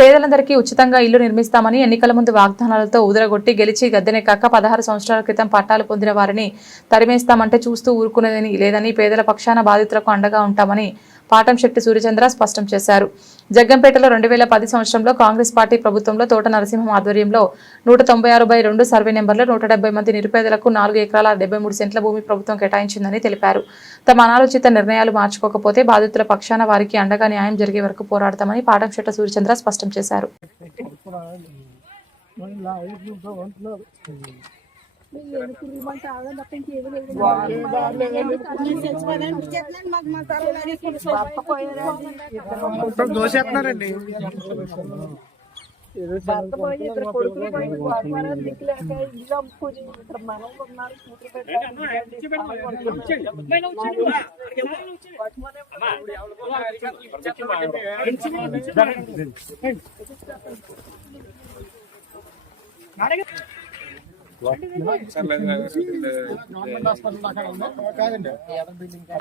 పేదలందరికీ ఉచితంగా ఇల్లు నిర్మిస్తామని ఎన్నికల ముందు వాగ్దానాలతో ఊదరగొట్టి గెలిచి గద్దెనెక్కాక 16 సంవత్సరాల క్రితం పట్టాలు పొందిన వారిని తరిమేస్తామంటే చూస్తూ ఊరుకునేదని లేదని పేదల పక్షాన బాధితులకు అండగా ఉంటామని పాటంశెట్టి సూర్యచంద్ర స్పష్టం చేశారు. జగ్గంపేటలో 2010 సంవత్సరంలో కాంగ్రెస్ పార్టీ ప్రభుత్వంలో తోట నరసింహం ఆధ్వర్యంలో 196/2 సర్వే నెంబర్లో 170 మంది నిరుపేదలకు 4 ఎకరాల 73 సెంట్ల భూమి ప్రభుత్వం కేటాయించిందని తెలిపారు. తమ అనాలోచిత నిర్ణయాలు మార్చుకోకపోతే బాధితుల పక్షాన వారికి అండగా న్యాయం జరిగే వరకు పోరాడతామని పాటంశెట్టి సూర్యచంద్ర స్పష్టం చేశారు.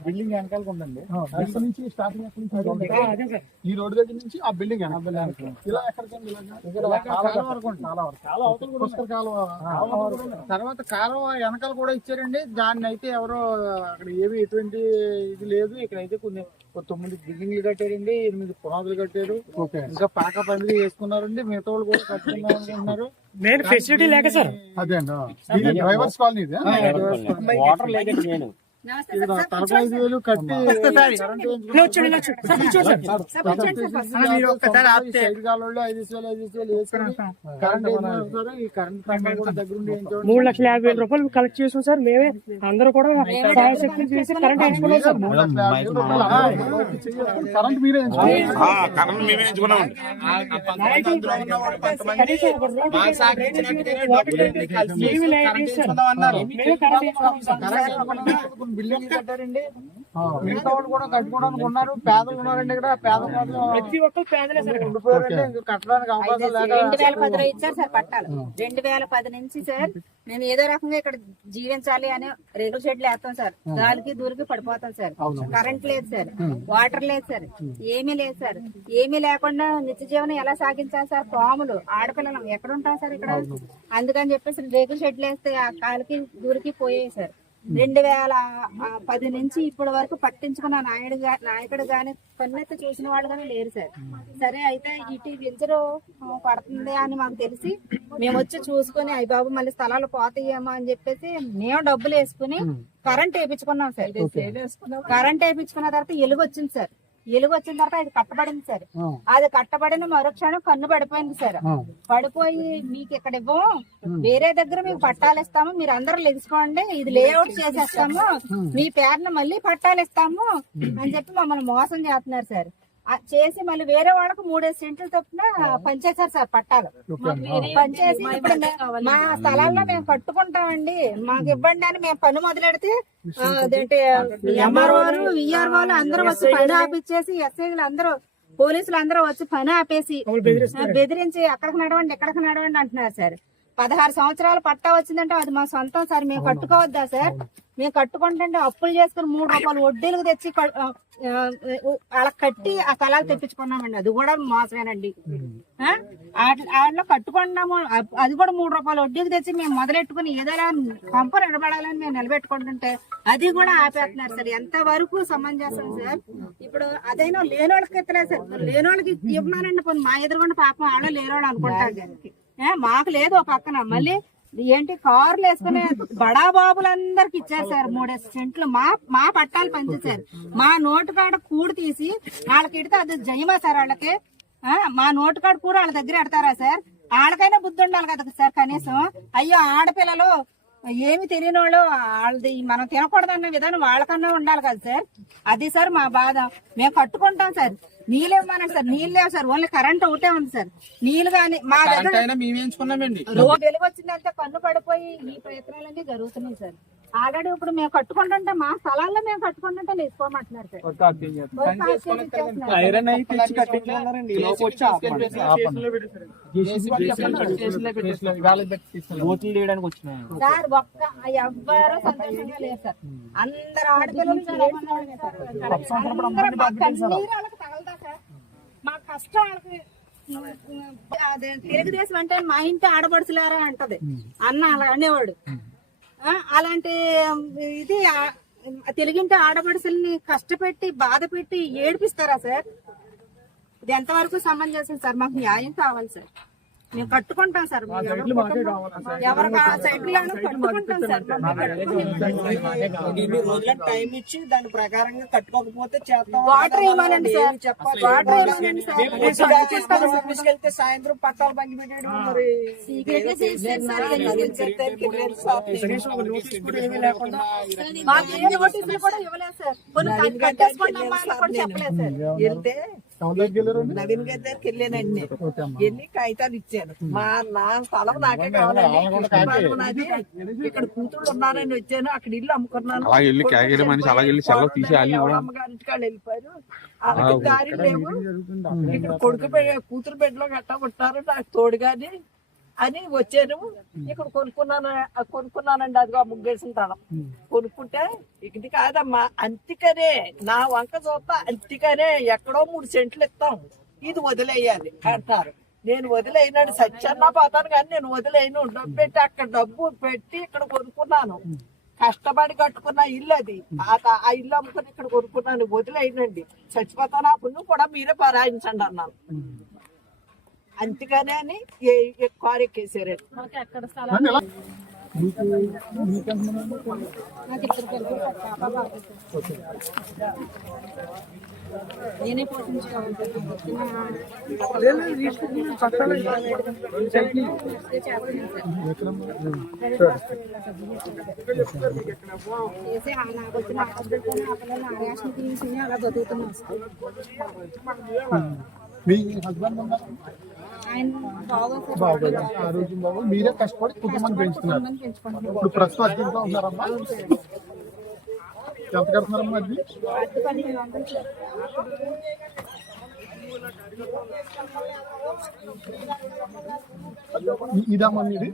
బిల్డింగ్ వెనకాల ఉందండి. నుంచి స్టార్టింగ్ ఈ రోడ్డు దగ్గర నుంచి ఆ బిల్డింగ్ ఇలా ఎక్కడికి తర్వాత కాలువ వెనకాల కూడా ఇచ్చారండి. దాన్ని అయితే ఎవరో అక్కడ ఏమి ఎటువంటి ఇది లేదు. ఇక్కడైతే కొన్ని 9 బిల్డింగ్లు కట్టారండి, 8 పునాదులు కట్టారు, ఇంకా పాక పందిరి వేసుకున్నారండి. మిగతా వాళ్ళు కూడా కట్టుకున్నారు అనుకుంటున్నారు. మెయిన్ ఫెసిలిటీ లేక సార్ అదే అండి. డ్రైవర్స్ కాలనీ వాటర్ లేదండి. నేను 45,000 కట్టి కరెంట్ 3,50,000 రూపాయలు కలెక్ట్ చేసాం సార్. మేమే అందరూ కూడా సాయశక్తి చేసి కరెంట్ వేయించుకున్నాం సార్. కరెంట్ మీరే ఎంచుకున్నాం. బిల్డింగ్ కట్టారండి. మిగతా వాళ్ళు కూడా కట్టుకోవడానికి ఉన్నారు. పేదలు ఉన్నారండి ఇక్కడ. ప్రతి ఒక్కరు పేదలే సార్. ఉండిపోయారండి. ఇంకా కట్టడానికి అవకాశం లేక 2010 ఇచ్చారు సార్ పట్టాలు. 2010 నుంచి సార్ మేము ఏదో రకంగా ఇక్కడ జీవించాలి అని రేకుల షెడ్లు వేస్తాం సార్. గాలికి దూరికి పడిపోతాం సార్. కరెంట్ లేదు సార్, వాటర్ లేదు సార్, ఏమీ లేదు సార్. ఏమీ లేకుండా నిత్య జీవనం ఎలా సాగించాలి సార్? పాములు ఆడపిల్లలు ఎక్కడ ఉంటాం సార్ ఇక్కడ? అందుకని చెప్పేసి రేకుల షెడ్లు వేస్తే ఆ కాలికి దూరికి పోయాయి సార్. 2010 నుంచి ఇప్పటి వరకు పట్టించుకున్న నాయకుడు గాని కన్నెత్తి చూసిన వాళ్ళు కానీ లేరు సార్. సరే అయితే ఇటు వెంచరు పడుతుంది అని మాకు తెలిసి మేము వచ్చి చూసుకుని అయ్యి బాబు మళ్ళీ స్థలాలు పోతాయేమో అని చెప్పేసి మేము డబ్బులు వేసుకుని కరెంట్ వేయించుకున్నాం సార్. కరెంట్ వేయించుకున్న తర్వాత ఎలుగు వచ్చింది సార్. ఎలుగు వచ్చిన తర్వాత అది కట్టబడింది సార్. అది కట్టబడిన మరుక్షణం కన్ను పడిపోయింది సార్. పడిపోయి మీకు ఇక్కడ ఇవ్వము, వేరే దగ్గర మీకు పట్టాలు ఇస్తాము, మీరు అందరూ లెగుసుకోండి, ఇది లేఅవుట్ చేసేస్తాము, మీ పేరును మళ్ళీ పట్టాలు ఇస్తాము అని చెప్పి మమ్మల్ని మోసం చేస్తున్నారు సార్. చేసి మళ్ళీ వేరే వాళ్ళకు 3 సెంట్లు చొప్పున పనిచేశారు సార్ పట్టాలు. పనిచేసి ఇప్పుడు మా స్థలాల్లో మేము కట్టుకుంటామండి, మాకు ఇవ్వండి అని మేము పని మొదలెడితే అదేంటి ఎంఆర్ఓలు విఆర్ఓలు అందరూ వచ్చి పని ఆపిచ్చేసి, ఎస్ఐలు అందరూ పోలీసులు అందరూ వచ్చి పని ఆపేసి బెదిరించి అక్కడికి నడవండి ఇక్కడికి నడవండి అంటున్నారు సార్. 16 సంవత్సరాలు పట్టా వచ్చిందంటే అది మా సొంతం సార్. మేము కట్టుకోవద్దా సార్? మేము కట్టుకుంటే అప్పులు చేసుకుని 3 రూపాయలు వడ్డీలకు తెచ్చి అలా కట్టి ఆ స్థలాలు తెప్పించుకున్నామండి. అది కూడా మోసమేనండి. వాటిలో కట్టుకున్నాము, అది కూడా 3 రూపాయలు వడ్డీకి తెచ్చి మేము మొదలెట్టుకుని ఏదైనా పంప నిలబడాలని మేము నిలబెట్టుకుంటుంటే అది కూడా ఆపేస్తున్నారు సార్. ఎంత వరకు సమంజసం సార్? ఇప్పుడు అదైనా లేనోళ్ళకి ఎత్తలేదు సార్. లేనోళ్ళకి ఇవ్వమానండి, పోనీ మా ఎదురుగుండా పాపం ఆడ లేనోళ్ళు అనుకుంటారు. మాకు లేదు ఒక పక్కన మళ్ళీ ఏంటి కార్లు వేసుకునే బడా బాబులందరికి ఇచ్చారు సార్ 3 సెంట్లు. మా పట్టాలు పంచేశారు. మా నోటు కాడ కూడు తీసి వాళ్ళకి ఇడితే అది జయమా సార్? వాళ్ళకి మా నోటు కాడ కూడ వాళ్ళ దగ్గర ఎడతారా సార్? వాళ్ళకైనా బుద్ధి ఉండాలి కదా సార్ కనీసం. అయ్యో ఆడపిల్లలు ఏమి తెలియని వాళ్ళు, వాళ్ళది మనం తినకూడదన్న విధానం వాళ్ళకన్నా ఉండాలి కదా సార్. అది సార్ మా బాధ. మేము కట్టుకుంటాం సార్. నీళ్ళు ఇవ్వమనండి సార్. నీళ్ళు లేవు సార్, ఓన్లీ కరెంట్ ఒకటే ఉంది సార్. నీళ్ళు గానీ మా దగ్గర వెలుగు వచ్చిందంటే కన్ను పడిపోయి ఈ ప్రయత్నాలన్నీ జరుగుతున్నాయి సార్. ఆల్రెడీ ఇప్పుడు మేము కట్టుకుంటుంటే మా స్థలాల్లో మేము కట్టుకుంటుంటే తీసుకోమంటున్నారు సార్. సార్ ఒక్క ఎవ్వరూ సంతోషంగా లేదు సార్. అందరు ఆడపిల్లలు కన్నీరు వాళ్ళకి తగలదా సార్? మా కష్టం వాళ్ళకి అదే తెలుగుదేశం అంటే మా ఇంటి ఆడపడుచులారా అంటది అన్న అలా అనేవాడు. అలాంటి ఇది తెలుగింటి ఆడపడుచుల్ని కష్టపెట్టి బాధ పెట్టి ఏడిపిస్తారా సార్? ఇది ఎంతవరకు సమంజసం సార్? మాకు న్యాయం కావాలి సార్. మేము కట్టుకుంటాం సార్, ఎవరు కట్టుకుంటాం సార్. టైం ఇచ్చి దాని ప్రకారంగా కట్టుకోకపోతే చేస్తాం. వాటర్ ఇవ్వాలండి సార్, వాటర్ ఇవ్వాలండి సార్. తీసుకెళ్తే సాయంత్రం పట్టాలు బంగి పెట్టాడు. మరి మాకు ఏ నోటీసులు కూడా ఇవ్వలేదు సార్. కొన్ని కట్టేసుకోండి అమ్మా అని కూడా చెప్పలేదు సార్. వెళ్తే నవీన్ గారి దగ్గరికి వెళ్ళానండి. వెళ్ళి కాగితాలు ఇచ్చాను. నా స్థలం నాకే కావాలండి, ఇక్కడ కూతుళ్ళు ఉన్నారని వచ్చాను. అక్కడ ఇల్లు అమ్ముకున్నాను. అమ్మగారింటి కాళ్ళు వెళ్ళిపోయారు. అలాగే దారి లేవు. ఇక్కడ కొడుకు కూతురు బిడ్డలో గట్టా ఉంటారు నాకు తోడుగాని అని వచ్చాను. ఇక్కడ కొనుక్కున్నానండి. అదిగో ముగ్గేసిన తలం కొనుక్కుంటే ఇది కాదమ్మా, అంతికనే నా వంక చూస్తా, అంతికనే ఎక్కడో 3 సెంట్లు ఇస్తాం, ఇది వదిలేయాలి అంటారు. నేను వదిలేయనండి, సత్యన్నా పోతాను కానీ నేను వదిలేయను. డబ్బు పెట్టి అక్కడ డబ్బు పెట్టి ఇక్కడ కొనుక్కున్నాను. కష్టపడి కట్టుకున్న ఇల్లు అది. ఆ ఇల్లు అమ్ముకుని ఇక్కడ కొనుక్కున్నాను. వదిలేయనండి, చచ్చిపోతాను. ఆ పుణ్యం కూడా మీరే పరాయించండి అన్నాను. అంతగానే అని కారు ఎక్కేసారండి. నేనే పోషించుకోవాలి. నాకు వచ్చిన ఆయాసం తీసి అలా బతుకుతున్నాను. ఆరోగ్యం బాబు మీరే కష్టపడి కుటుంబాన్ని పెంచుతున్నారు. ఇప్పుడు ప్రస్తుతం అద్దెంట్లో ఉన్నారమ్మా? ఎంత కడుతున్నారమ్మా అది? ఇదమ్మా మీది?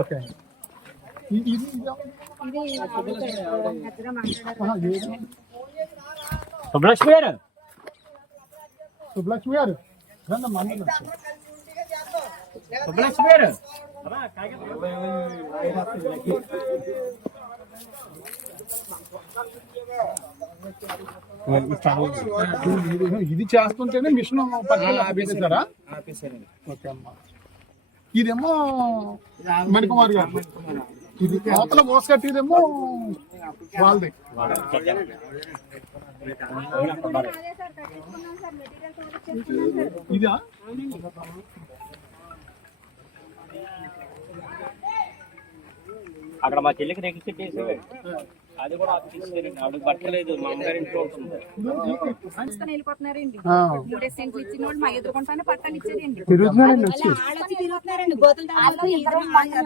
ఓకే. సుబ్బలక్ష్మి గారు, సుబ్బలక్ష్మి గారు సుబ్బలక్ష్మి గారు, ఇది చేస్తుంటేనే మిషన్ ఆపేసారా? ఓకే అమ్మా. ఇదేమో మణికుమార్ గారు, ఇది అవతల మోసకట్టిదేమో వాళ్ళది. ఇదా? అక్కడ మా చెల్లికి నెక్స్ట్ చేసేవే, అది కూడా ఆవిడకి పట్టలేదు. మా అమ్మగారి ఇంట్లో ఉంటుంది. వెళ్ళిపోతున్నారండి. 3 సెంట్లు ఇచ్చిన వాళ్ళు మా ఎదుర్కొంటానే పట్టాలు ఇచ్చేదండి. తిరుగుతున్నారండి. తిరుగుతున్నారండి.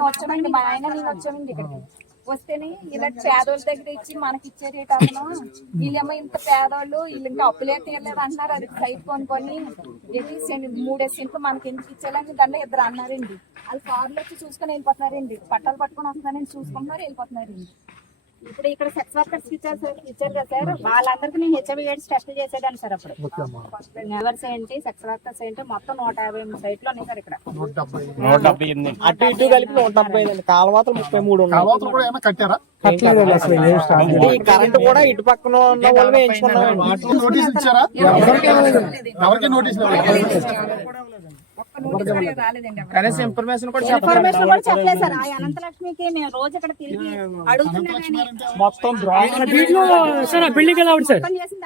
వచ్చామండి, మా ఆయన నేను వచ్చామండి ఇక్కడికి. వస్తేనే ఇలా పేదోళ్ళ దగ్గర ఇచ్చి మనకి ఇచ్చే రేట్ అతను. వీళ్ళేమో ఇంత పేదోళ్ళు, వీళ్ళు ఇంకా అప్పులే తీయలేదు అంటున్నారు. అది సైట్ కొనుక్కొని 3 సెంట్లు మనకి ఎందుకు ఇచ్చేయాలని దాంట్లో 2 అన్నారండి. వాళ్ళు కార్లు వచ్చి చూసుకొని వెళ్ళిపోతున్నారండి. పట్టాలు పట్టుకొని వస్తున్నారని చూసుకుంటున్నారు, వెళ్ళిపోతున్నారండి. ఇప్పుడు ఇక్కడ సెక్స్ వర్కర్స్ ఇచ్చారు కదా సార్, వాళ్ళందరికీ నేను HIV/AIDS టెస్ట్ చేసేదాన్ని సార్. అప్పుడు నెవర్స్ ఏంటి, సెక్స్ వర్కర్స్ ఏంటి, మొత్తం 158 సైట్లు ఉన్నాయి సార్ ఇక్కడ. 178 అటు ఇటు కలిపి 175 కాలవాతలు 33 కట్టారా? కరెంట్ కూడా ఇటు పక్కన ఉన్న వాళ్ళని ఎంచుకున్నాం. నోటీస్ ఇచ్చారా? ఎవరికి నోటీస్ కనీసం ఇన్ఫర్మేషన్ కూడా చెప్పలేదు సార్. ఆ అనంతలక్ష్మికి నేను రోజు ఇక్కడ తిరిగి అడుగుతున్నాను. మొత్తం సార్ బిల్డింగ్ ఎలా ఉంది సార్?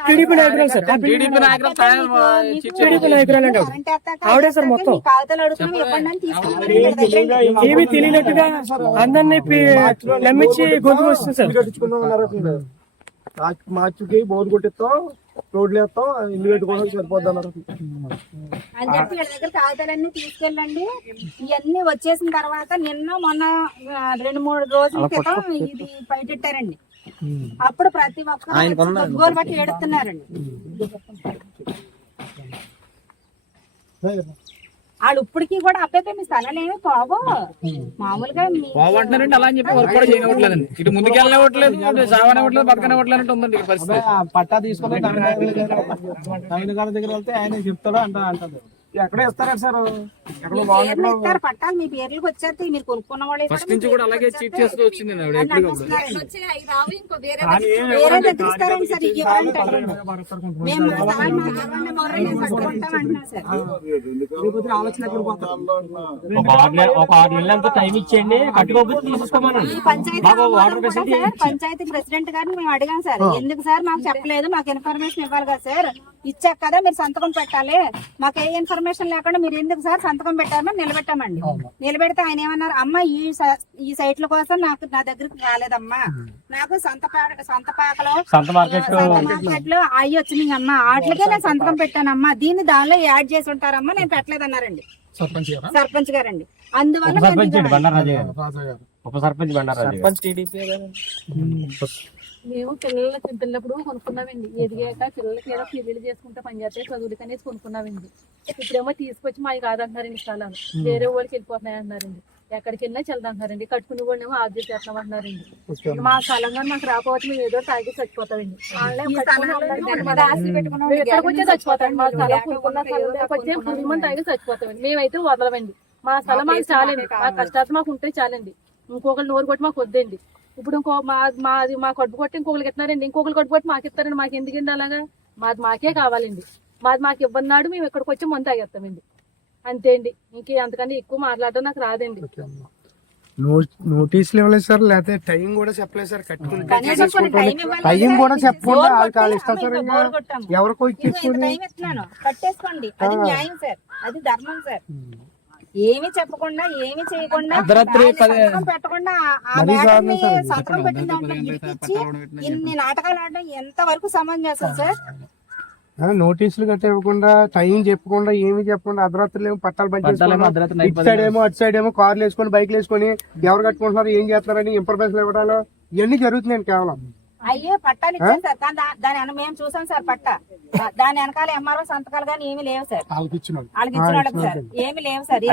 టీడీపీ నాయకురాలు సార్, టీడీపీ నాయకురాలు అండి ఆవిడే సార్. మొత్తం కాగితాలు అడుగుతున్నాం, ఇవ్వండి అని తీసుకున్నాం. ఏమీ తెలియనట్టుగా అందరినీ నమ్మించి గొంతు వస్తుంది సార్. మార్చికి బోర్ కొట్టిస్తాం, రోడ్లు వేస్తాం, ఇల్లు పెట్టుకోవడం సరిపోద్ది అన్నారు అని చెప్పి వీళ్ళ దగ్గర కాగితాలన్నీ తీసుకెళ్ళండి. ఇవన్నీ వచ్చేసిన తర్వాత నిన్న మొన్న 2-3 రోజుల క్రితం ఇది బయటెట్టారండి. అప్పుడు ప్రతి ఒక్కరు గోలు బట్టి ఏడుస్తున్నారండి. వాళ్ళు ఇప్పటికీ కూడా అప్పైతే మీ స్థలాలు ఏమి పోవో, మామూలుగా పోవంటున్నారండి. అలా అని చెప్పి వర్క్ కూడా చేయనివ్వట్లేదండి. ఇటు ముందుకు వెళ్ళనివ్వట్లేదు, సావనివ్వట్లేదు, బతకనివ్వట్లేదు ఉందండి పరిస్థితి. పట్టా తీసుకుని దగ్గర వెళ్తే ఆయన చెప్తాడు అంటది. ఎక్కడ ఇస్తారా సార్ ఎక్కడ మీ పేర్లు ఇస్తారు పట్టాలు, మీ పేర్లకు వచ్చేస్తే మీరు కొనుక్కున్న వాళ్ళు ఫస్ట్ నుంచి కూడా అలాగే చీట్ చేస్తూ వచ్చింది ఆవిడ ఎప్పటికప్పుడు. వేరే దగ్గర ఇస్తారండి సార్, ఇవి ఇవ్వాలంటే మేము మా స్థలాలు మా గవర్నమెంట్ గవర్నమెంట్ కట్టుకుంటాం అంటున్నాం సార్. ఒక 6 నెలలంతా టైం ఇచ్చేయండి, కట్టుకోకపోతే తీసుకోమనండి. ఈ పంచాయతీ రామారావు కూడా సార్, పంచాయతీ ప్రెసిడెంట్ గారిని మేము అడిగాం సార్, ఎందుకు సార్ మాకు చెప్పలేదు, మాకు ఇన్ఫర్మేషన్ ఇవ్వాలి కదా సార్, ఇచ్చాక కదా మీరు సంతకం పెట్టాలి, మాకు ఏ ఇన్ఫర్మేషన్ లేకుండా మీరు ఎందుకు సార్ సంతకం పెట్టారని నిలబెట్టామండి. నిలబెడితే ఆయన ఏమన్నారు, అమ్మ ఈ సైట్ల కోసం నా దగ్గరికి రాలేదమ్మా, నాకు సంతపాకలో సంత మార్కెట్ లో అవి వచ్చినాయి అమ్మా, వాటికే నేను సంతకం పెట్టానమ్మా, దీన్ని దానిలో యాడ్ చేసి ఉంటారమ్మా, నేను పెట్టలేదన్నారండి సర్పంచ్ గారండి. అందువల్ల మేము పిల్లప్పుడు కొనుక్కున్నామండి, ఎదిగాక పిల్లలకి ఏదో పెళ్లిళ్ళు చేసుకుంటే పని చేస్తే చదువులకి అనేసి కొనుక్కున్నామండి. ఇప్పుడేమో తీసుకొచ్చి మాకు కాదంటున్నారండి స్థలాలు, వేరే వాళ్ళకి వెళ్ళిపోతున్నాయి అంటున్నారండి, ఎక్కడికి వెళ్ళినా చెల్దంటున్నారండి, కట్టుకునే వాళ్ళేమో ఆర్జీ చేస్తాం అంటున్నారండి. మా స్థలంగా మాకు రాకపోతే మేము ఏదో తాగి చచ్చిపోతామండి, ఎక్కడికి వచ్చే చచ్చిపోతాం, మా స్థలం కొనుక్కున్న స్థలం వచ్చే పురుగుమని తాగి చచ్చిపోతామండి, మేమైతే వదలమండి, మా స్థలం మాకు చాలండి, మా కష్టాలు మాకు ఉంటే చాలండి, ఇంకొకరు నోరు కొట్టి మాకు వద్దండి. ఇప్పుడు ఇంకో మా కడుపు కొట్టి ఇంకొకరికి ఇస్తున్నారండి, ఇంకొకరు కడుపు కొట్టి మాకు ఇస్తారండి, మాకు ఎందుకండి అలాగా, మాది మాకే కావాలండి, మాది మాకు ఇవ్వన్నాడు మేము ఇక్కడికి వచ్చి మందు తాగేస్తామండి, అంతే అండి, ఇంకే అంతకన్నా ఎక్కువ మాట్లాడడం నాకు రాదండి. నోటీసులు ఇవ్వలేదు సార్, లేకపోతే టైం కూడా చెప్పలేదు సార్, కట్టుకుని టైం కూడా చెప్పకుండా ఎవరికో టైం ఇస్తున్నాను కట్టేసుకోండి, అది న్యాయం సార్, అది ధర్మం సార్. ఏమి చెప్పకుండా ఏమి చేయకుండా సంతకం పెట్టకుండా ఆ మేటర్ని సంతకం పెట్టిన దాంట్లో ఇచ్చి ఇన్ని నాటకాలు ఆడడం ఎంత వరకు సమానం చేస్తారు సార్. నోటీసులు గట్ట ఇవ్వకుండా, టైం చెప్పకుండా, ఏమి చెప్పకుండా అర్ధరాత్రులు ఏమో పట్టాలు పనిచేసుకోవడం, ఇటు సైడ్ ఏమో అటు సైడ్ ఏమో కార్లు వేసుకొని బైక్లు వేసుకొని ఎవరు కట్టుకుంటున్నారు ఏం చేస్తున్నారని ఇన్ఫర్మేషన్ ఇవ్వడాలు ఇవన్నీ జరుగుతున్నాయండి కేవలం. అయ్యే పట్టాలు ఇచ్చారు సార్, కానీ దాని మేము చూసాం సార్ పట్ట, దాని వెనకాల ఎంఆర్ఓ సంతకాలు కానీ ఏమి లేవు సార్, వాళ్ళకి ఇచ్చిన వాళ్ళకి సార్ ఏమి లేవు సార్.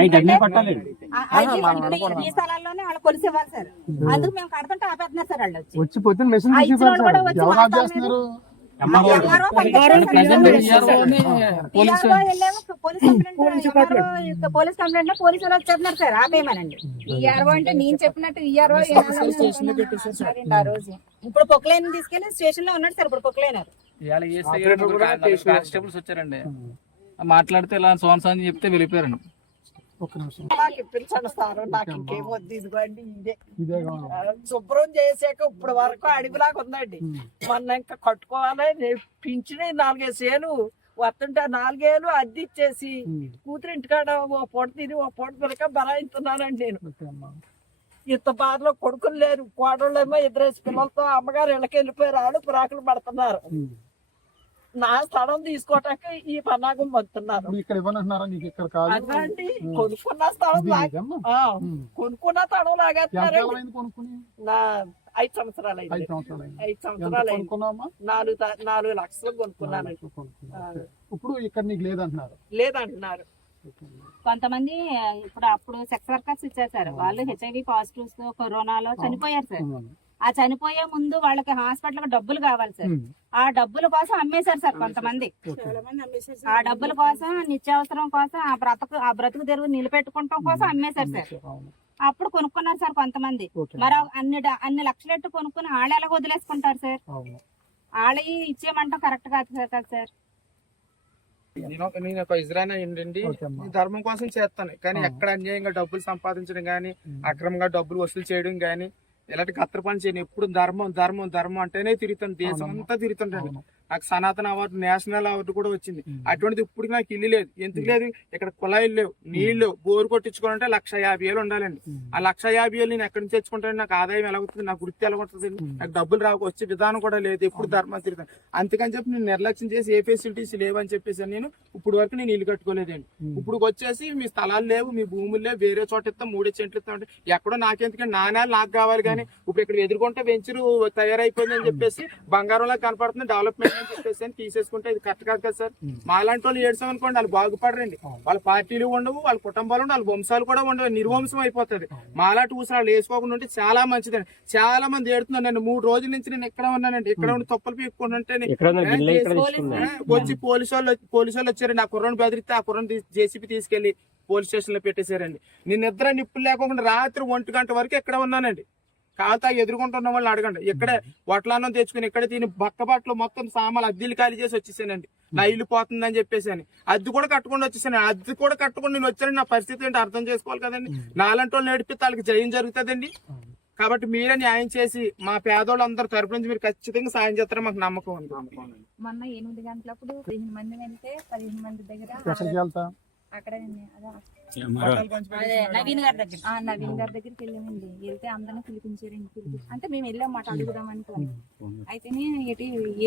ఈ స్థలాల్లోనే వాళ్ళు కొలిసి ఇవ్వాలి సార్, అందుకు మేము కడుతుంటే ఆపేస్తున్నారు సార్ వాళ్ళు వచ్చి పొద్దున్న మెసేజ్ పోలీస్ కంప్లైంట్ లో పోలీసులు వచ్చేస్తున్నారు సార్, ఆపేయమనండి. ఈఆర్ఓ అంటే నేను చెప్పినట్టు ఈఆర్ఓ ఆ రోజు ఇప్పుడు పొక్లైన్ తీసుకెళ్లి స్టేషన్ లో ఉన్నాడు సార్, ఇప్పుడు పొక్లైన్ కానిస్టేబుల్స్ వచ్చారండి, మాట్లాడితే ఇలా సోన్సా అని చెప్తే వెళ్ళిపోయారండి. నాకు ఇప్పించండి సార్, నాకు ఇంకేం వద్దు, ఇదిగోండి ఇదే శుభ్రం చేసాక ఇప్పుడు వరకు అడవిలాగా ఉందండి, మొన్న ఇంకా కట్టుకోవాలి పింఛని 4 ఏళ్ళు వస్తుంటే 4 ఏళ్ళు అద్దె ఇచ్చేసి కూతురు ఇంటికాడ ఓ పూట తిని ఓ పూట పిలక బరాయిస్తున్నానండి నేను. ఇంత బాధలో కొడుకులు లేరు, కోడళ్ళేమో 2 పిల్లలతో అమ్మగారు ఇళ్ళకి వెళ్ళిపోయారు, ఆడు పురాకులు పడుతున్నారు, నా స్థలం తీసుకోవటానికి ఈ పన్నాగం వస్తున్నారు. అదండి కొనుక్కున్న స్థలం కొనుక్కున్న స్థలం లాగేస్తున్నారు. నా 5 సంవత్సరాలు అయింది, 5 సంవత్సరాలు 4 లక్షలు కొనుక్కున్నాను. ఇప్పుడు ఇక్కడ నీకు లేదంటున్నారు. కొంతమంది ఇప్పుడు అప్పుడు సెక్స్ వర్కర్స్ ఇచ్చారు సార్, వాళ్ళు హెచ్ఐవి పాజిటివ్స్ కరోనాలో చనిపోయారు సార్, ఆ చనిపోయే ముందు వాళ్ళకి హాస్పిటల్ డబ్బులు కావాలి సార్, ఆ డబ్బుల కోసం అమ్మేశారు సార్ కొంతమంది, ఆ డబ్బుల కోసం నిత్యావసరం కోసం ఆ బ్రతుకు తెరువు నిలబెట్టుకోవడం కోసం అమ్మేశారు సార్, అప్పుడు కొనుక్కున్నారు సార్ కొంతమంది. మరి అన్ని లక్షలెట్టు కొనుక్కుని వాళ్ళు ఎలాగ వదిలేసుకుంటారు సార్, వాళ్ళకి ఇచ్చేయమంటాం కరెక్ట్ కాదు సార్. నేను ఒక ఇజ్రాయల్ ఏంటండి, ధర్మం కోసం చేస్తాను, కానీ ఎక్కడ అన్యాయంగా డబ్బులు సంపాదించడం గానీ, అక్రమంగా డబ్బులు వసూలు చేయడం గానీ, ఇలాంటి కత్తర పని చేయను. ఎప్పుడు ధర్మం ధర్మం ధర్మం అంటేనే తిరుగుతాను, దేశం అంతా తిరుగుతుంటాను. నాకు సనాతన అవార్డు, నేషనల్ అవార్డు కూడా వచ్చింది. అటువంటిది ఇప్పుడు నాకు ఇల్లు లేదు. ఎందుకు లేదు? ఇక్కడ కుళాయిలు లేవు, నీళ్లు, బోరు కొట్టించుకోవాలంటే 1,50,000 ఉండాలండి. ఆ 1,50,000 నేను ఎక్కడి నుంచి తెచ్చుకుంటాను? నాకు ఆదాయం ఎలా అవుతుంది? నాకు వృత్తి ఎలా ఉంటుంది? నాకు డబ్బులు వచ్చే విధానం కూడా లేదు. ఎప్పుడు ధర్మం తిరుగుతాను. అందుకని చెప్పి నేను నిర్లక్ష్యం చేసి ఏ ఫెసిలిటీస్ లేవని చెప్పేసి నేను ఇప్పుడు వరకు నేను ఇల్లు కట్టుకోలేదండి. ఇప్పుడు వచ్చేసి మీ స్థలాలు లేవు, మీ భూములు లేవు, వేరే చోట ఇస్తాం, 3 సెంట్లు ఇస్తాం అంటే ఎక్కడో నాకెందుకంటే నాణ్యాలు నాకు కావాలి. కానీ ఇప్పుడు ఇక్కడ ఎదుర్కొంటే వెంచరు తయారైపోయిందని చెప్పేసి బంగారంలా కనపడుతుంది, డెవలప్మెంట్ అని చెప్పేసి అని తీసేసుకుంటే ఇది కరెక్ట్ కాదు కదా సార్. మా లాంటి వాళ్ళు ఏడ్చాం అనుకోండి వాళ్ళు బాగుపడరండి. వాళ్ళ పార్టీలు ఉండవు, వాళ్ళ కుటుంబాలు ఉండవు, వాళ్ళ వంశాలు కూడా ఉండవు, నిర్వంశం అయిపోతుంది. మాలాంటి ఊసిన వాళ్ళు వేసుకోకుండా ఉంటే చాలా మంచిదండి. చాలా మంది ఏడుతున్నారు. నేను 3 రోజుల నుంచి నేను ఎక్కడ ఉన్నానండి, ఇక్కడ ఉండి తొప్పలు పీక్కుంటుంటే వచ్చి పోలీసు వాళ్ళు వచ్చారండి. ఆ కుర్రను బెదిరిస్తే ఆ కుర్రను జేసీబీ తీసుకెళ్లి పోలీస్ స్టేషన్ లో పెట్టేశారండి. నేను నిద్ర నిప్పులు లేకుండా రాత్రి 1 గంట వరకు ఎక్కడ ఉన్నానండి. కాకపోతే ఎదుర్కొంటున్న వాళ్ళని అడగండి. ఇక్కడే వడ్లన్నం తెచ్చుకుని ఇక్కడే తిని బట్టలు మొత్తం సామాన్లు అద్దెలు ఖాళీ చేసి వచ్చేసానండి. నా ఇల్లు పోతుందని చెప్పేసి అని అద్దె కూడా కట్టుకుండా వచ్చేసాను. అద్దె కూడా కట్టుకుని నేను వచ్చానండి. నా పరిస్థితి ఏంటి అర్థం చేసుకోవాలి కదండి. నాలంటి వాళ్ళు నడిపితే వాళ్ళకి జయం జరుగుతుందండి. కాబట్టి మీరే న్యాయం చేసి మా పేదోళ్ళందరూ తరపు నుంచి మీరు ఖచ్చితంగా సాయం చేస్తారని మాకు నమ్మకం ఉంది. మొన్న 8 గంటలప్పుడు 15 మంది వెళ్తే 15 మంది దగ్గర అక్కడ నవీన్ గారి దగ్గరికి వెళ్ళామండి. వెళ్తే అందరినీ పిలిపించారండి. అంటే మేము వెళ్ళామాట అడుగుదాం అనుకోని. అయితే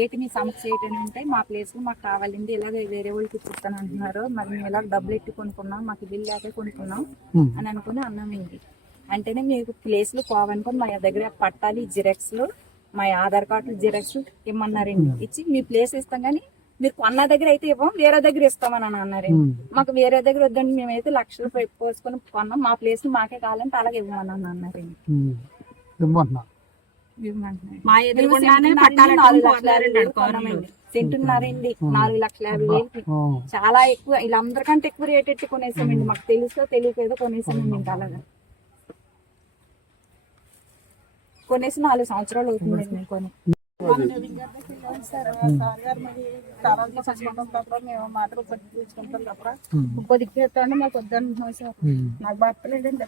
ఏటి మీ సమస్య ఏంటంటే మా ప్లేస్ మాకు కావాలండి, ఇలాగ వేరే వాళ్ళకి ఇచ్చిస్తాను అంటున్నారు. మరి మేము ఇలా డబ్బులు ఎట్టి కొనుక్కున్నాం, మాకు బిల్ లేక కొనుక్కున్నాం అని అనుకుని అన్నామండి. అంటేనే మీకు ప్లేస్లు కావనుకొని మా దగ్గర పట్టాలి జిరాక్స్లు, మా ఆధార్ కార్డులు జిరాక్స్ ఇమ్మన్నారండి. ఇచ్చి మీ ప్లేస్ ఇస్తాం కానీ మీరు కొన్న దగ్గర అయితే ఇవ్వం, వేరే దగ్గర ఇస్తామని అన్నారండి. మాకు వేరే దగ్గర వద్దండి, మేమైతే లక్షలు పోసుకొని కొన్నాం, మా ప్లేస్ మాకే కావాలంటే అలాగే ఇవ్వమని అన్నారండి. మా ఎదురుగానే సెంటున్నారండి 4,50,000 చాలా ఎక్కువ. వీళ్ళందరికంటే ఎక్కువ రేట్ ఎట్టి కొనేసామండి. మాకు తెలుసో తెలియకేదో కొనేసామండి. ఇంకా అలాగా కొనేసి 4 సంవత్సరాలు అవుతుందండి మేము కొని. మాకు వద్దంటున్నాం సార్. నాకు భర్త లేదండి,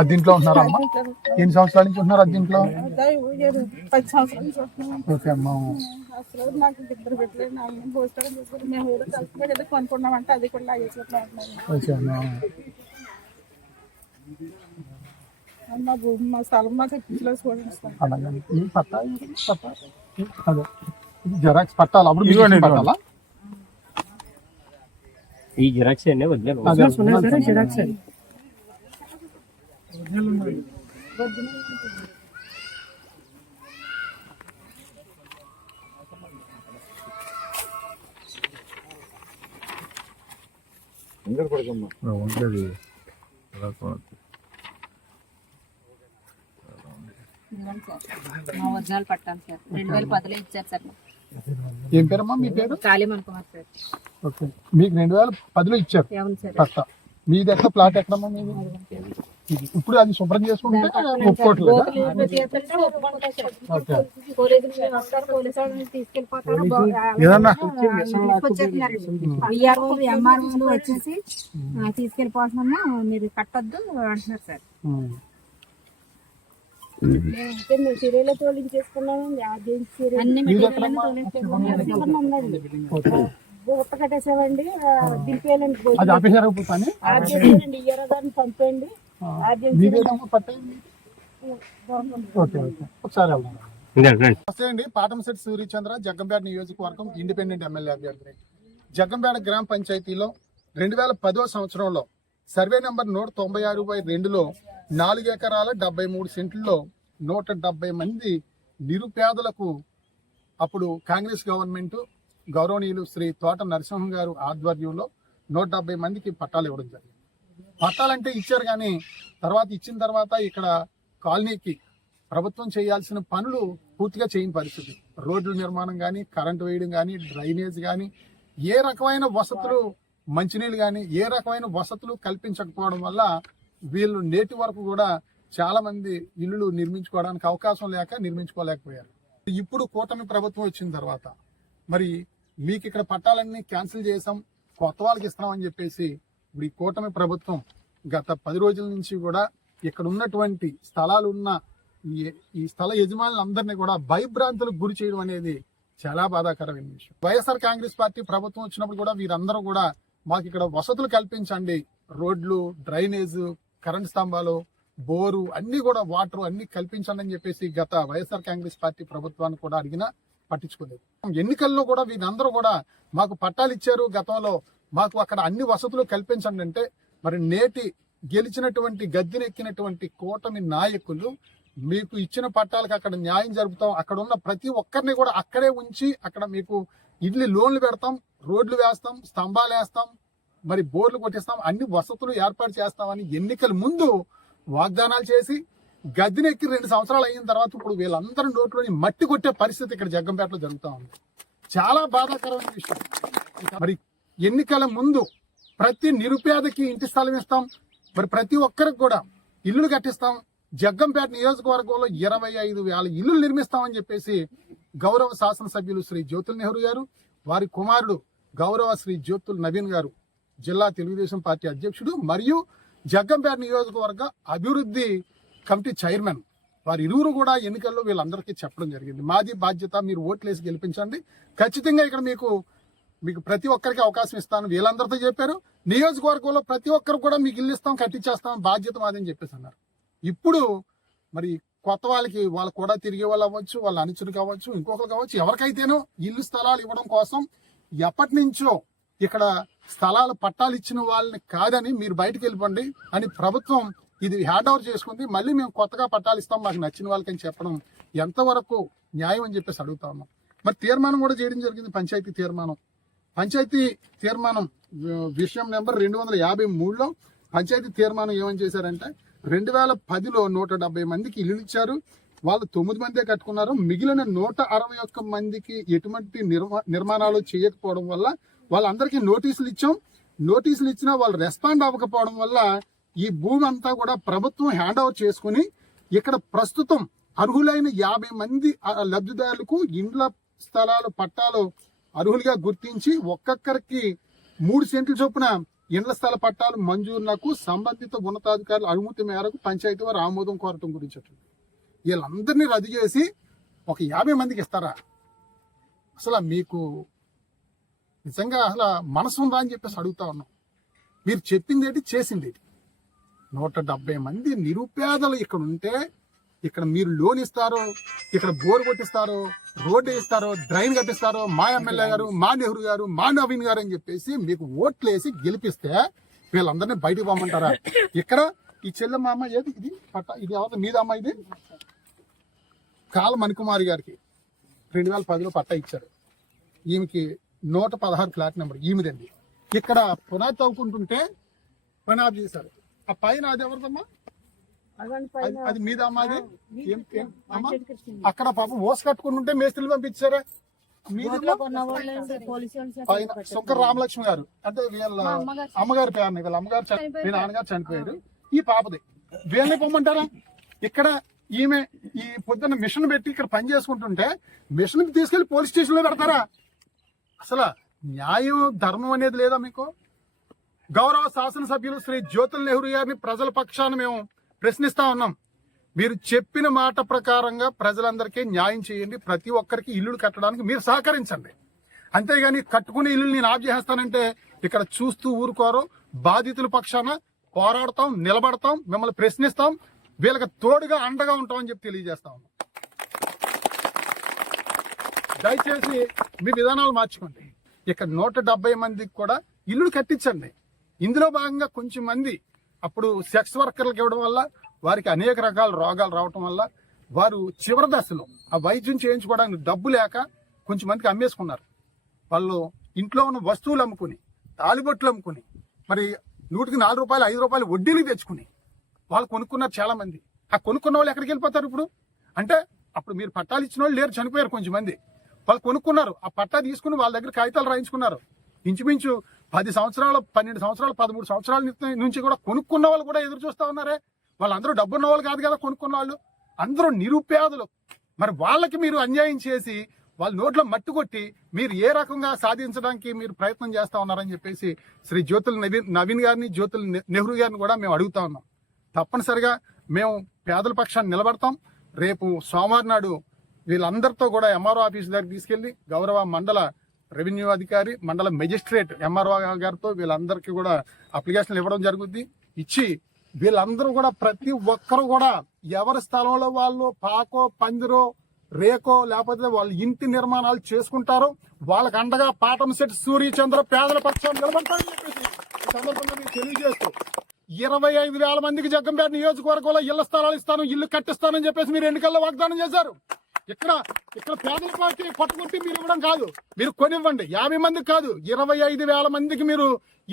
అద్దీంట్లో ఉంటున్నారా అమ్మా? ఎన్ని సంవత్సరాల నుంచి ఉంటున్నారు అద్దీంట్లో? 10 సంవత్సరాల నుంచి ఉంటున్నాం. ఓకే అమ్మా. అసలు నాకు ఇద్దరు పెట్టలేదు. ఆయన భోజనం చేసుకుని మేము ఏదో కలుపుకొని ఏదో కొనుక్కున్నామంటే అది కూడా ఓకే అమ్మా. మా స్థలం మాకు జెరాక్స్ పట్టాలి. అప్పుడు పట్టాలా? ఈ జిరాక్స్ అండి వదిలేదు. మా ఒరిజినల్ పట్టాలి సార్. 2010లో ఇచ్చారు సార్. ఏం పేరమ్మా మీ పేరు? కాళీమన్ కుమార్ సార్. ఓకే, మీకు 2010లో ఇచ్చారు పట్టా. మీది ఎక్కడ ప్లాట్ ఎక్కడమ్మా మీది? ఇప్పుడు అది శుభ్రం చేసుకుంటే ఒప్పుకోవట్లేదు. వచ్చేసి తీసుకెళ్ళిపోతున్నా, మీరు కట్టొద్దు అంటున్నారు సార్. చీరలో తోలించేసుకున్నాము, అన్ని మెటీరియల్ బుట్ట కట్టేసామండి. దింపేయాలండి, ఇయ్యరాన్ని పంపండి. నమస్తే అండి, పాటంశెట్టి సూర్యచంద్ర, జగ్గంపేట నియోజకవర్గం ఇండిపెండెంట్ ఎమ్మెల్యే అభ్యర్థి. జగ్గంపేట గ్రామ పంచాయతీలో 2010వ సంవత్సరంలో సర్వే నెంబర్ 196/2లో 4 ఎకరాల 73 సెంట్లలో 170 మంది నిరుపేదలకు అప్పుడు కాంగ్రెస్ గవర్నమెంట్ గౌరవనీయులు శ్రీ తోట నరసింహం గారు ఆధ్వర్యంలో 170 మందికి పట్టాలు ఇవ్వడం జరిగింది. పట్టాలంటే ఇచ్చారు, కానీ ఇచ్చిన తర్వాత ఇక్కడ కాలనీకి ప్రభుత్వం చేయాల్సిన పనులు పూర్తిగా చేయని పరిస్థితి. రోడ్ల నిర్మాణం కానీ, కరెంటు వేయడం కానీ, డ్రైనేజ్ కానీ, ఏ రకమైన వసతులు, మంచినీళ్ళు కానీ ఏ రకమైన వసతులు కల్పించకపోవడం వల్ల వీళ్ళు నేటి వరకు కూడా చాలా మంది ఇల్లులు నిర్మించుకోవడానికి అవకాశం లేక నిర్మించుకోలేకపోయారు. ఇప్పుడు కూటమి ప్రభుత్వం వచ్చిన తర్వాత మరి మీకు ఇక్కడ పట్టాలన్నీ క్యాన్సిల్ చేసాం, కొత్త వాళ్ళకి ఇస్తున్నామని చెప్పేసి ఇప్పుడు ఈ కూటమి ప్రభుత్వం గత 10 రోజుల నుంచి కూడా ఇక్కడ ఉన్నటువంటి స్థలాలు ఉన్న ఈ స్థల యజమానులందరినీ కూడా భయభ్రాంతులకు గురి చేయడం అనేది చాలా బాధాకరమైన విషయం. వైఎస్ఆర్ కాంగ్రెస్ పార్టీ ప్రభుత్వం వచ్చినప్పుడు కూడా వీరందరూ కూడా మాకు ఇక్కడ వసతులు కల్పించండి, రోడ్లు, డ్రైనేజ్, కరెంట్ స్తంభాలు, బోరు అన్ని కూడా వాటర్ అన్ని కల్పించండి అని చెప్పేసి గత వైఎస్ఆర్ కాంగ్రెస్ పార్టీ ప్రభుత్వాన్ని కూడా అడిగినా పట్టించుకోలేదు. ఎన్నికల్లో కూడా వీరందరూ కూడా మాకు పట్టాలు ఇచ్చారు, గతంలో మాకు అక్కడ అన్ని వసతులు కల్పించండి అంటే మరి నేటి గెలిచినటువంటి గద్దెనెక్కినటువంటి కూటమి నాయకులు మీకు ఇచ్చిన పట్టాలకు అక్కడ న్యాయం జరుపుతాం. అక్కడ ఉన్న ప్రతి ఒక్కరిని కూడా అక్కడే ఉంచి అక్కడ మీకు ఇల్లు లోన్లు పెడతాం, రోడ్లు వేస్తాం, స్తంభాలు వేస్తాం, మరి బోర్లు కొట్టిస్తాం, అన్ని వసతులు ఏర్పాటు చేస్తామని ఎన్నికల ముందు వాగ్దానాలు చేసి గద్దెనెక్కి 2 సంవత్సరాలు అయిన తర్వాత ఇప్పుడు వీళ్ళందరూ నోట్లోని మట్టి కొట్టే పరిస్థితి ఇక్కడ జగ్గంపేటలో జరుగుతూ ఉంది. చాలా బాధాకరమైన విషయం. మరి ఎన్నికల ముందు ప్రతి నిరుపేదకి ఇంటి స్థలం ఇస్తాం, మరి ప్రతి ఒక్కరికి కూడా ఇల్లులు కట్టిస్తాం, జగ్గంపేట నియోజకవర్గంలో 25,000 ఇల్లులు నిర్మిస్తామని చెప్పేసి గౌరవ శాసనసభ్యులు శ్రీ జ్యోతుల్ నెహ్రూ గారు, వారి కుమారుడు గౌరవ శ్రీ జ్యోతుల్ నవీన్ గారు, జిల్లా తెలుగుదేశం పార్టీ అధ్యక్షుడు మరియు జగ్గంపేట నియోజకవర్గ అభివృద్ధి కమిటీ చైర్మన్, వారి ఇరువురు కూడా ఎన్నికల్లో వీళ్ళందరికీ చెప్పడం జరిగింది. మాది బాధ్యత, మీరు ఓట్లేసి గెలిపించండి, ఖచ్చితంగా ఇక్కడ మీకు ప్రతి ఒక్కరికి అవకాశం ఇస్తాను వీళ్ళందరితో చెప్పారు. నియోజకవర్గంలో ప్రతి ఒక్కరు కూడా మీకు ఇల్లు ఇస్తాం, కట్టించేస్తాం, బాధ్యత మాదని చెప్పేసి అన్నారు. ఇప్పుడు మరి కొత్త వాళ్ళు కూడా తిరిగే వాళ్ళు అవ్వచ్చు, వాళ్ళ అనుచరులు కావచ్చు, ఇంకొకరు కావచ్చు, ఎవరికైతేనో ఇల్లు స్థలాలు ఇవ్వడం కోసం ఎప్పటి నుంచో ఇక్కడ స్థలాలు పట్టాలు ఇచ్చిన వాళ్ళని కాదని మీరు బయటకు వెళ్ళిపోండి అని ప్రభుత్వం ఇది హ్యాండ్ ఓవర్ చేసుకుంది. మళ్ళీ మేము కొత్తగా పట్టాలు ఇస్తాం మాకు నచ్చిన వాళ్ళకని చెప్పడం ఎంతవరకు న్యాయం అని చెప్పేసి అడుగుతా ఉన్నాం. మరి తీర్మానం కూడా చేయడం జరిగింది. పంచాయతీ తీర్మానం విషయం నెంబర్ 253లో పంచాయతీ తీర్మానం ఏమని చేశారంటే 2010లో 170 మందికి ఇల్లు ఇచ్చారు. వాళ్ళు 9 మందే కట్టుకున్నారు. మిగిలిన 161 మందికి ఎటువంటి నిర్మాణాలు చేయకపోవడం వల్ల వాళ్ళందరికీ నోటీసులు ఇచ్చాం. నోటీసులు ఇచ్చినా వాళ్ళు రెస్పాండ్ అవ్వకపోవడం వల్ల ఈ భూమి అంతా కూడా ప్రభుత్వం హ్యాండ్ ఓవర్ చేసుకుని ఇక్కడ ప్రస్తుతం అర్హులైన 50 మంది లబ్ధిదారులకు ఇండ్ల స్థలాలు పట్టాలు అర్హులుగా గుర్తించి ఒక్కొక్కరికి 3 సెంట్ల చొప్పున ఇండ్ల స్థల పట్టాలు మంజూరునకు సంబంధిత ఉన్నతాధికారుల అనుమతి మేరకు పంచాయతీ వారు ఆమోదం కోరటం గురించి వీళ్ళందరినీ రద్దు చేసి ఒక 50 మందికి ఇస్తారా? అసలు మీకు నిజంగా అసలు మనసు ఉందా అని చెప్పేసి అడుగుతా ఉన్నాం. మీరు చెప్పింది ఏంటి, చేసింది ఏంటి? 170 మంది నిరుపేదలు ఇక్కడ ఉంటే ఇక్కడ మీరు లోన్ ఇస్తారో, ఇక్కడ బోర్ కొట్టిస్తారో, రోడ్డు వేస్తారో, డ్రైన్ కట్టిస్తారో, మా ఎమ్మెల్యే గారు, మా నెహ్రూ గారు, మా నవీన్ గారు అని చెప్పేసి మీకు ఓట్లేసి గెలిపిస్తే వీళ్ళందరినీ బయటకు పోమంటారా? ఇక్కడ ఈ చెల్లెమ్మ అమ్మ ఏది ఇది పట్ట, ఇది ఎవరు మీద అమ్మ, ఇది కాల మణికుమారి గారికి 2010లో పట్ట ఇచ్చారు. ఈమెకి 116 ఫ్లాట్ నెంబర్ ఈమెదండి. ఇక్కడ పునాది తవ్వుకుంటుంటే పునాది చేశారు. ఆ పైన అది ఎవరిదమ్మా? అది మీద అమ్మా? అది అక్కడ పాపం ఓస్ కట్టుకుంటుంటే మేస్త్రీలు పంపించారా? పైన శంకర్ రామలక్ష్మి గారు అంటే వీళ్ళ అమ్మగారి పేరుని, వీళ్ళ అమ్మగారు మీ నాన్నగారు చనిపోయారు. ఈ పాపది వీళ్ళని పొమ్మంటారా? ఇక్కడ ఈమె ఈ పొద్దున్న మిషన్ పెట్టి ఇక్కడ పని చేసుకుంటుంటే మిషన్ తీసుకెళ్లి పోలీస్ స్టేషన్ లో పెడతారా? అసలు న్యాయం ధర్మం అనేది లేదా మీకు? గౌరవ శాసనసభ్యులు శ్రీ జ్యోతుల్ నెహ్రూ గారిని ప్రజల పక్షాన మేము ప్రశ్నిస్తా ఉన్నాం. మీరు చెప్పిన మాట ప్రకారంగా ప్రజలందరికీ న్యాయం చేయండి, ప్రతి ఒక్కరికి ఇల్లులు కట్టడానికి మీరు సహకరించండి. అంతేగాని కట్టుకునే ఇల్లు నేను ఆఫ్ చేస్తానంటే ఇక్కడ చూస్తూ ఊరుకోరు. బాధితుల పక్షాన పోరాడతాం, నిలబడతాం, మిమ్మల్ని ప్రశ్నిస్తాం, వీళ్ళకి తోడుగా అండగా ఉంటామని చెప్పి తెలియజేస్తా ఉన్నాం. దయచేసి మీ విధానాలు మార్చుకోండి. ఇక్కడ 170 మందికి కూడా ఇల్లులు కట్టించండి. ఇందులో భాగంగా కొంచెం మంది అప్పుడు సెక్స్ వర్కర్లకు ఇవ్వడం వల్ల వారికి అనేక రకాల రోగాలు రావటం వల్ల వారు చివరి దశలో ఆ వైద్యం చేయించుకోవడానికి డబ్బు లేక కొంచెం మందికి అమ్మేసుకున్నారు. వాళ్ళు ఇంట్లో ఉన్న వస్తువులు అమ్ముకుని, తాలిబొట్లు అమ్ముకుని, మరి 100కి 4 రూపాయలు 5 రూపాయలు వడ్డీలు తెచ్చుకుని వాళ్ళు కొనుక్కున్నారు చాలా మంది. ఆ కొనుక్కున్న వాళ్ళు ఎక్కడికి వెళ్ళిపోతారు ఇప్పుడు? అంటే అప్పుడు మీరు పట్టాలు ఇచ్చిన వాళ్ళు లేరు, చనిపోయారు కొంచెం మంది. వాళ్ళు కొనుక్కున్నారు, ఆ పట్టా తీసుకుని వాళ్ళ దగ్గర కాగితాలు రాయించుకున్నారు. ఇంచుమించు 10 సంవత్సరాలు, 12 సంవత్సరాలు, 13 సంవత్సరాల నుంచి కూడా కొనుక్కున్న వాళ్ళు కూడా ఎదురు చూస్తా ఉన్నారే. వాళ్ళందరూ డబ్బున్న వాళ్ళు కాదు కదా కొనుక్కున్న వాళ్ళు, అందరూ నిరుపేదలు. మరి వాళ్ళకి మీరు అన్యాయం చేసి వాళ్ళ నోట్లో మట్టి కొట్టి మీరు ఏ రకంగా సాధించడానికి మీరు ప్రయత్నం చేస్తా ఉన్నారని చెప్పేసి శ్రీ జ్యోతుల్ నవీన్ గారిని, జ్యోతుల్ నెహ్రూ గారిని కూడా మేము అడుగుతా ఉన్నాం. తప్పనిసరిగా మేము పేదల పక్షాన్ని నిలబడతాం. రేపు సోమవారం నాడు వీళ్ళందరితో కూడా ఎంఆర్ఓ ఆఫీస్ దగ్గర తీసుకెళ్లి గౌరవ మండల రెవెన్యూ అధికారి, మండల మెజిస్ట్రేట్ ఎంఆర్ఓ గారితో వీళ్ళందరికీ కూడా అప్లికేషన్లు ఇవ్వడం జరుగుతుంది. ఇచ్చి వీళ్ళందరూ కూడా ప్రతి ఒక్కరు కూడా ఎవరి స్థలంలో వాళ్ళు పాకో, పందిరో, రేకో లేకపోతే వాళ్ళ ఇంటి నిర్మాణాలు చేసుకుంటారో వాళ్ళకి అండగా పాటంశెట్టి సూర్యచంద్ర పేదల పక్షాన్ని నిలబడతారని చెప్పేసి ఈ సందర్భంగా మీకు తెలియజేస్తూ 25,000 మందికి జగ్గంపేట నియోజకవర్గంలో ఇళ్ల స్థలాలు ఇస్తాను, ఇల్లు కట్టిస్తానని చెప్పేసి మీరు ఎన్నికల్లో వాగ్దానం చేశారు. ఇక్కడ పేదల పార్టీ పట్టుకుంటే మీరు ఇవ్వడం కాదు, మీరు కొనివ్వండి. 50 మందికి కాదు, 25,000 మందికి మీరు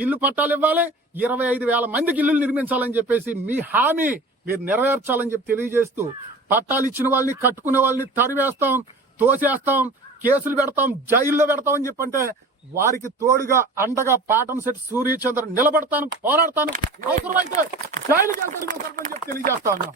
ఇల్లు పట్టాలు ఇవ్వాలి, 25,000 మందికి ఇల్లు నిర్మించాలని చెప్పేసి మీ హామీ మీరు నెరవేర్చాలని చెప్పి తెలియజేస్తూ, పట్టాలు ఇచ్చిన వాళ్ళని, కట్టుకునే వాళ్ళని తరివేస్తాం, తోసేస్తాం, కేసులు పెడతాం, జైల్లో పెడతామని చెప్పంటే వారికి తోడుగా అండగా పాటంశెట్టి సూర్యచంద్ర నిలబడతాను, పోరాడతాను, అవసరమైతే జైలుకి వెళ్తాను చెప్పి తెలియజేస్తా ఉన్నాం.